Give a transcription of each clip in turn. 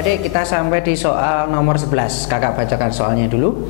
Adik, kita sampai di soal nomor 11. Kakak bacakan soalnya dulu.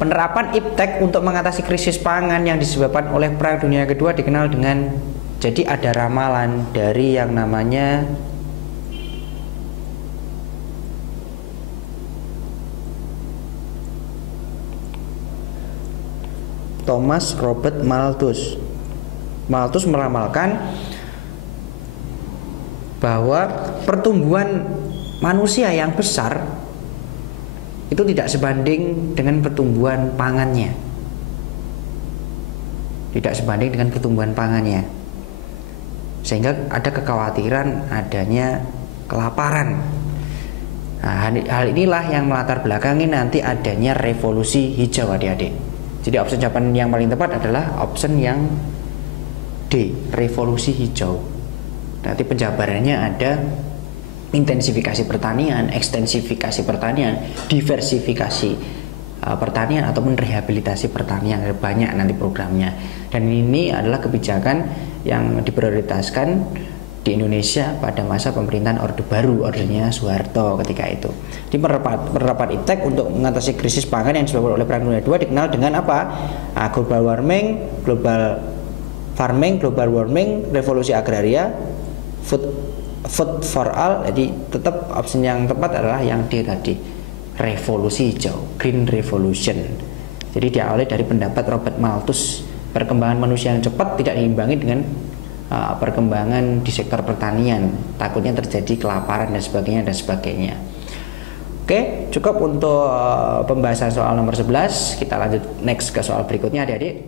Penerapan iptek untuk mengatasi krisis pangan yang disebabkan oleh Perang Dunia Kedua dikenal dengan, jadi ada ramalan dari yang namanya Thomas Robert Malthus. Malthus meramalkan bahwa pertumbuhan manusia yang besar itu tidak sebanding dengan pertumbuhan pangannya. Tidak sebanding dengan pertumbuhan pangannya. Sehingga ada kekhawatiran adanya kelaparan. Nah, hal inilah yang melatar belakangi nanti adanya revolusi hijau, adik-adik. Jadi opsi jawaban yang paling tepat adalah option yang D, revolusi hijau. Nanti penjabarannya ada intensifikasi pertanian, ekstensifikasi pertanian, diversifikasi pertanian, ataupun rehabilitasi pertanian. Ada banyak nanti programnya. Dan ini adalah kebijakan yang diprioritaskan di Indonesia pada masa pemerintahan Orde Baru, ordenya Soeharto ketika itu. Di penerapan iptek untuk mengatasi krisis pangan yang disebabkan oleh Perang Dunia II dikenal dengan apa? Global warming, global farming, global warming, revolusi agraria, food for all. Jadi tetap opsi yang tepat adalah yang D tadi, revolusi hijau, green revolution. Jadi diawali dari pendapat Robert Malthus, perkembangan manusia yang cepat tidak diimbangi dengan perkembangan di sektor pertanian, takutnya terjadi kelaparan dan sebagainya. Oke, cukup untuk pembahasan soal nomor 11. Kita lanjut next ke soal berikutnya, adik-adik.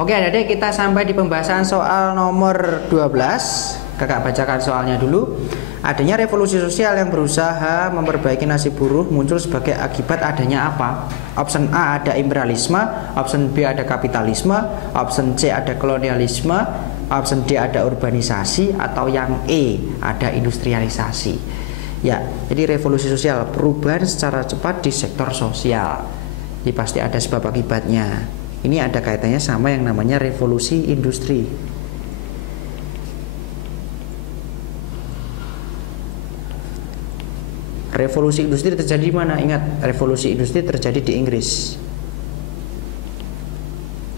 Oke, adik-adik, kita sampai di pembahasan soal nomor 12. Kakak bacakan soalnya dulu. Adanya revolusi sosial yang berusaha memperbaiki nasib buruh muncul sebagai akibat adanya apa? Option A ada imperialisme, option B ada kapitalisme, option C ada kolonialisme, option D ada urbanisasi, atau yang E ada industrialisasi. Ya, jadi revolusi sosial, perubahan secara cepat di sektor sosial. Jadi pasti ada sebab akibatnya. Ini ada kaitannya sama yang namanya revolusi industri. Revolusi industri terjadi di mana? Ingat, revolusi industri terjadi di Inggris.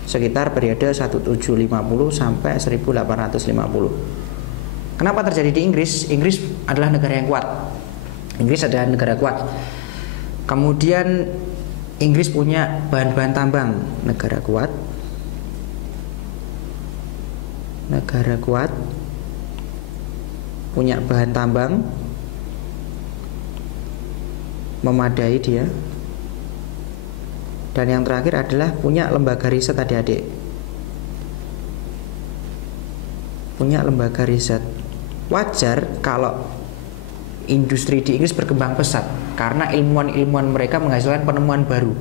Sekitar periode 1750 sampai 1850. Kenapa terjadi di Inggris? Inggris adalah negara yang kuat. Inggris adalah negara kuat. Kemudian Inggris punya bahan-bahan tambang. Negara kuat. Negara kuat. Punya bahan tambang memadai dia. Dan yang terakhir adalah punya lembaga riset, adik-adik. Punya lembaga riset. Wajar kalau industri di Inggris berkembang pesat karena ilmuwan-ilmuwan mereka menghasilkan penemuan baru.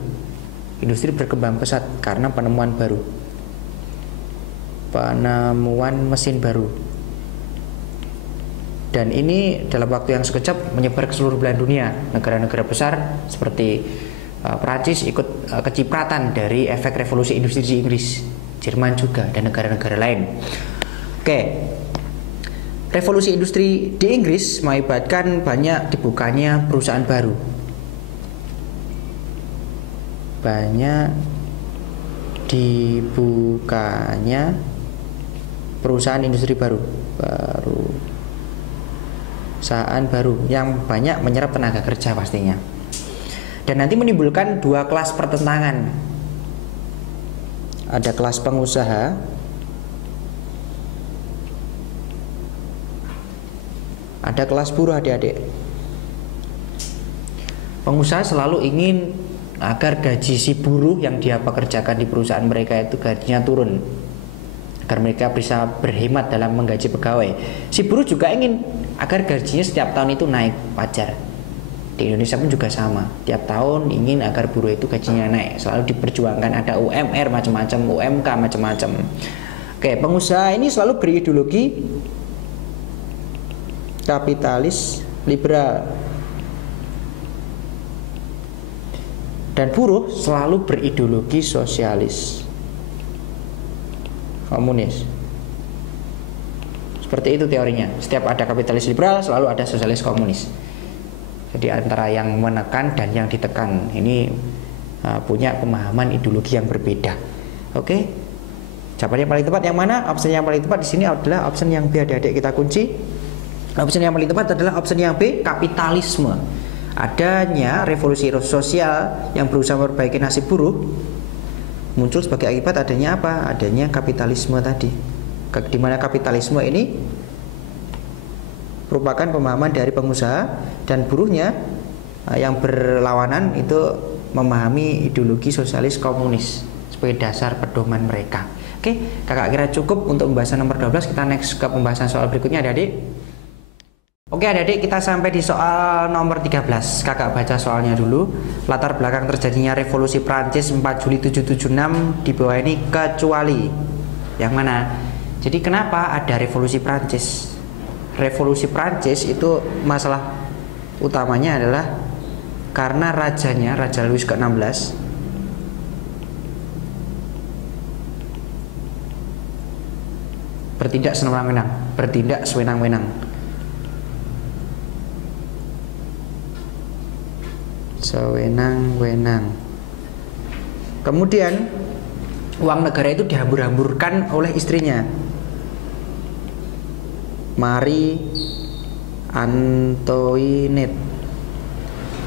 Industri berkembang pesat karena penemuan baru. Penemuan mesin baru. Dan ini dalam waktu yang sekejap menyebar ke seluruh belahan dunia. Negara-negara besar seperti Prancis ikut kecipratan dari efek revolusi industri di Inggris, Jerman juga, dan negara-negara lain. Oke, revolusi industri di Inggris mengakibatkan banyak dibukanya perusahaan baru. Banyak dibukanya perusahaan industri baru. Perusahaan baru yang banyak menyerap tenaga kerja pastinya. Dan nanti menimbulkan dua kelas pertentangan. Ada kelas pengusaha, ada kelas buruh, adik-adik. Pengusaha selalu ingin agar gaji si buruh yang dia pekerjakan di perusahaan mereka itu gajinya turun, agar mereka bisa berhemat dalam menggaji pegawai. Si buruh juga ingin agar gajinya setiap tahun itu naik, wajar. Di Indonesia pun juga sama, tiap tahun ingin agar buruh itu gajinya naik, selalu diperjuangkan, ada UMR macam-macam, UMK macam-macam. Oke, pengusaha ini selalu berideologi kapitalis liberal. dan buruh selalu berideologi sosialis komunis. Seperti itu teorinya. Setiap ada kapitalis liberal selalu ada sosialis komunis. Jadi antara yang menekan dan yang ditekan ini punya pemahaman ideologi yang berbeda. Oke. Jawaban yang paling tepat yang mana? Opsi yang paling tepat di sini adalah opsi yang B. Adik-adik kita kunci. Opsi yang paling tepat adalah opsi yang B, kapitalisme. Adanya revolusi sosial yang berusaha memperbaiki nasib buruh muncul sebagai akibat adanya apa? Adanya kapitalisme tadi. Di mana kapitalisme ini merupakan pemahaman dari pengusaha dan buruhnya yang berlawanan itu memahami ideologi sosialis komunis sebagai dasar pedoman mereka. Oke, kakak kira cukup untuk pembahasan nomor 12. Kita next ke pembahasan soal berikutnya adik-adik. Oke adik-adik, kita sampai di soal nomor 13. Kakak baca soalnya dulu. Latar belakang terjadinya revolusi Prancis 4 Juli 1776 di bawah ini kecuali yang mana? Jadi kenapa ada revolusi Prancis? Revolusi Prancis itu masalah utamanya adalah karena rajanya, Raja Louis ke-16 bertindak sewenang-wenang. Kemudian uang negara itu dihambur-hamburkan oleh istrinya, Marie Antoinette,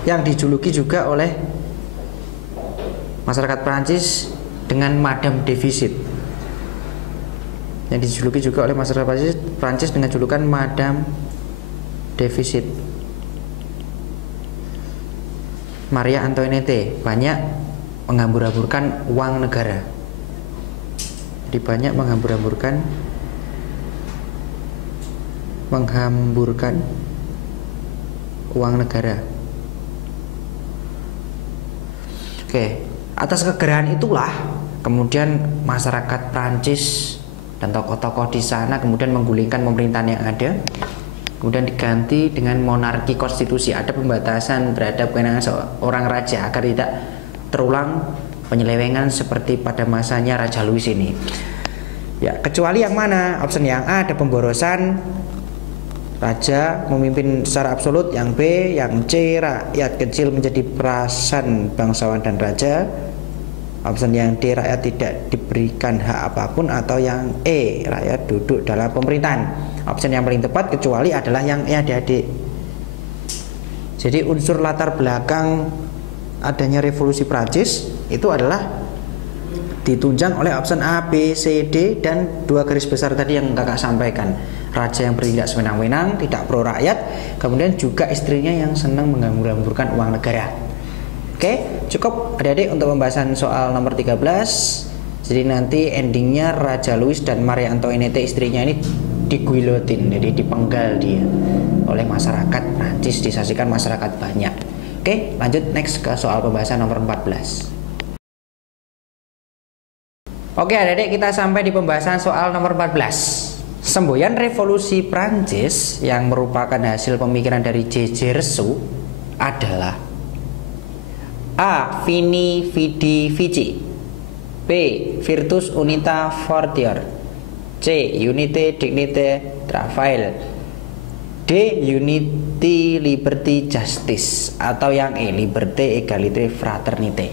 yang dijuluki juga oleh masyarakat Prancis dengan Madame Deficit. Yang dijuluki juga oleh masyarakat Prancis dengan julukan Madame Deficit. Maria Antoinette banyak menghambur-hamburkan uang negara. Jadi banyak menghamburkan uang negara. Oke, atas kegerahan itulah kemudian masyarakat Prancis dan tokoh-tokoh di sana kemudian menggulingkan pemerintahan yang ada, kemudian diganti dengan monarki konstitusi. Ada pembatasan terhadap kewenangan seorang raja agar tidak terulang penyelewengan seperti pada masanya Raja Louis ini. Ya, kecuali yang mana? Opsi yang A ada pemborosan, raja memimpin secara absolut. Yang B, yang C, rakyat kecil menjadi perasan bangsawan dan raja. Opsi yang D, rakyat tidak diberikan hak apapun. Atau yang E, rakyat duduk dalam pemerintahan. Opsi yang paling tepat kecuali adalah yang E adik-adik. Jadi unsur latar belakang adanya revolusi Prancis itu adalah ditunjang oleh opsi A, B, C, D dan dua garis besar tadi yang kakak sampaikan. Raja yang bertindak sewenang-wenang, tidak pro rakyat, kemudian juga istrinya yang senang menghambur-hamburkan uang negara. Oke, cukup adik-adik untuk pembahasan soal nomor 13. Jadi nanti endingnya Raja Louis dan Marie Antoinette istrinya ini diguilotin, jadi dipenggal dia oleh masyarakat Prancis, disaksikan masyarakat banyak. Oke, lanjut next ke soal pembahasan nomor 14. Oke adik-adik, kita sampai di pembahasan soal nomor 14. Semboyan revolusi Prancis yang merupakan hasil pemikiran dari J.J. Rousseau adalah A. Vini Vidi Vici, B. Virtus Unita Fortior, C. Unite Dignite Travail, D. Unity Liberty Justice, atau yang E. Liberté Égalité Fraternité.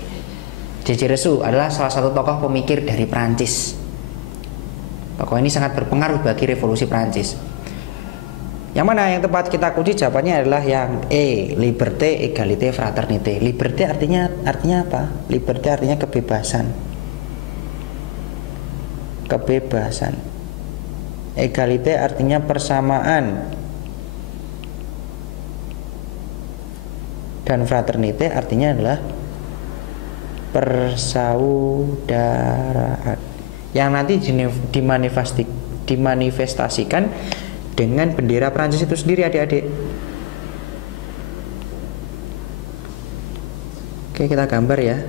J.J. Rousseau adalah salah satu tokoh pemikir dari Prancis. Tokoh ini sangat berpengaruh bagi revolusi Prancis. Yang mana yang tepat kita kunci jawabannya adalah yang E, Liberté Égalité Fraternité. Liberté artinya apa? Liberté artinya kebebasan. Kebebasan. Égalité artinya persamaan. Dan fraternité artinya adalah persaudaraan, yang nanti dimanifestasikan dengan bendera Prancis itu sendiri adik-adik. Oke, kita gambar ya.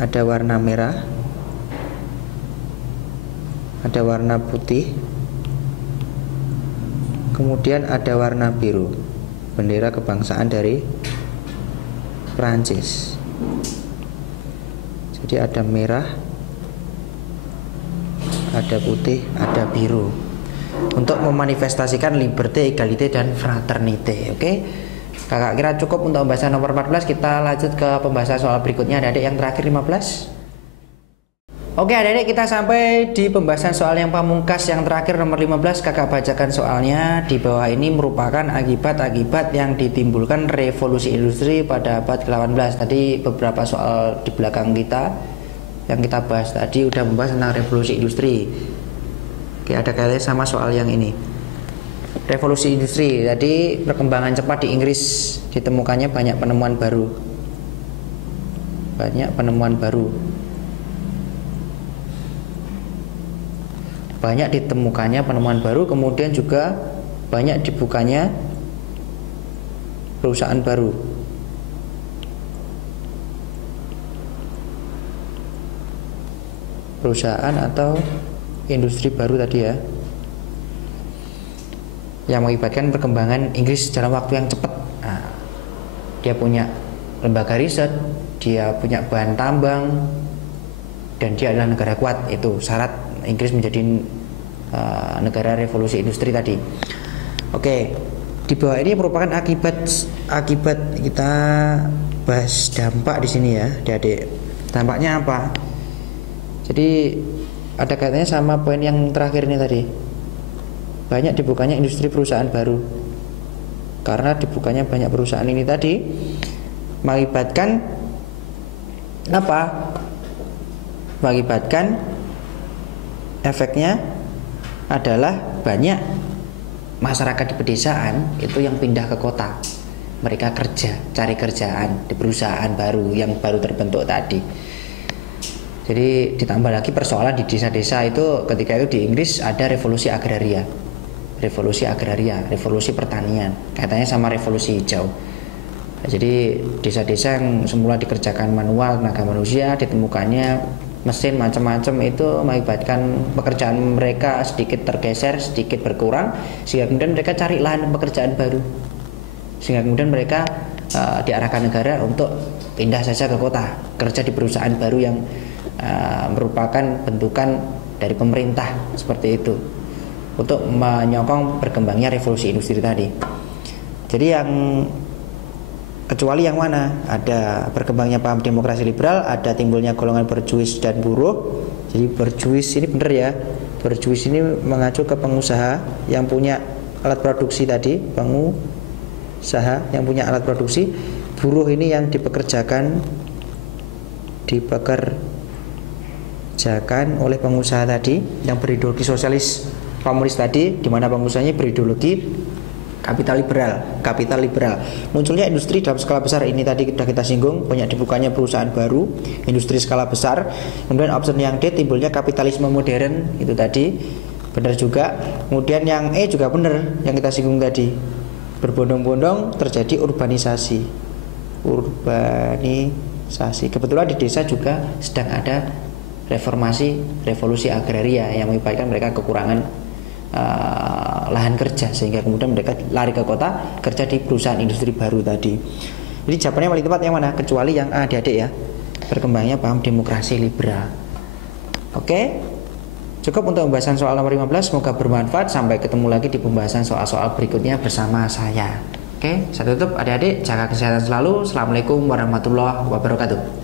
Ada warna merah, ada warna putih, kemudian ada warna biru, bendera kebangsaan dari Prancis. Jadi ada merah, ada putih, ada biru. Untuk memanifestasikan liberté, égalité, dan fraternité. Oke, kakak kira cukup untuk pembahasan nomor 14. Kita lanjut ke pembahasan soal berikutnya, adik-adik, yang terakhir 15. Oke adik-adik, kita sampai di pembahasan soal yang pamungkas yang terakhir nomor 15. Kakak bacakan soalnya. Di bawah ini merupakan akibat-akibat yang ditimbulkan revolusi industri pada abad ke-18. Tadi beberapa soal di belakang kita yang kita bahas tadi udah membahas tentang revolusi industri. Oke, ada kaitannya sama soal yang ini. Revolusi industri. Tadi perkembangan cepat di Inggris, ditemukannya banyak penemuan baru. Banyak penemuan baru. Banyak ditemukannya penemuan baru, kemudian juga banyak dibukanya perusahaan baru. Perusahaan atau industri baru tadi ya, yang mengakibatkan perkembangan Inggris dalam waktu yang cepat. Nah, dia punya lembaga riset, dia punya bahan tambang, dan dia adalah negara kuat. Itu syarat Inggris menjadi negara revolusi industri tadi. Oke, di bawah ini merupakan akibat kita bahas dampak di sini ya, adik-adik. Dampaknya apa? Jadi ada kaitannya sama poin yang terakhir ini tadi. Banyak dibukanya industri perusahaan baru. Karena dibukanya banyak perusahaan ini tadi mengakibatkan apa? Mengakibatkan efeknya adalah banyak masyarakat di pedesaan itu yang pindah ke kota. Mereka kerja, cari kerjaan di perusahaan baru yang baru terbentuk tadi. Jadi ditambah lagi persoalan di desa-desa itu ketika itu di Inggris ada revolusi agraria, revolusi pertanian, kaitannya sama revolusi hijau. Jadi desa-desa yang semula dikerjakan manual tenaga manusia, ditemukannya mesin macam-macam itu mengakibatkan pekerjaan mereka sedikit tergeser, sedikit berkurang, sehingga kemudian mereka cari lahan pekerjaan baru, sehingga kemudian mereka diarahkan negara untuk pindah saja ke kota, kerja di perusahaan baru yang merupakan bentukan dari pemerintah seperti itu untuk menyokong berkembangnya revolusi industri tadi. Jadi yang kecuali yang mana? Ada berkembangnya paham demokrasi liberal, ada timbulnya golongan berjuis dan buruh. Jadi berjuis ini benar ya, berjuis ini mengacu ke pengusaha yang punya alat produksi tadi, pengusaha yang punya alat produksi. Buruh ini yang dipekerjakan oleh pengusaha tadi yang berideologi sosialis komunis tadi, di mana pengusahanya berideologi kapital liberal. Munculnya industri dalam skala besar ini tadi sudah kita singgung, banyak dibukanya perusahaan baru, industri skala besar. Kemudian option yang D, timbulnya kapitalisme modern, itu tadi benar juga. Kemudian yang E juga benar, yang kita singgung tadi, berbondong-bondong terjadi urbanisasi. Kebetulan di desa juga sedang ada revolusi agraria yang mengakibatkan mereka kekurangan lahan kerja, sehingga kemudian mereka lari ke kota kerja di perusahaan industri baru tadi. Jadi jawabannya paling tepat yang mana? Kecuali yang A, adik-adik ya, berkembangnya paham demokrasi liberal. Oke, cukup untuk pembahasan soal nomor 15. Semoga bermanfaat. Sampai ketemu lagi di pembahasan soal-soal berikutnya bersama saya. Oke, saya tutup, adik-adik, jaga kesehatan selalu. Assalamualaikum warahmatullahi wabarakatuh.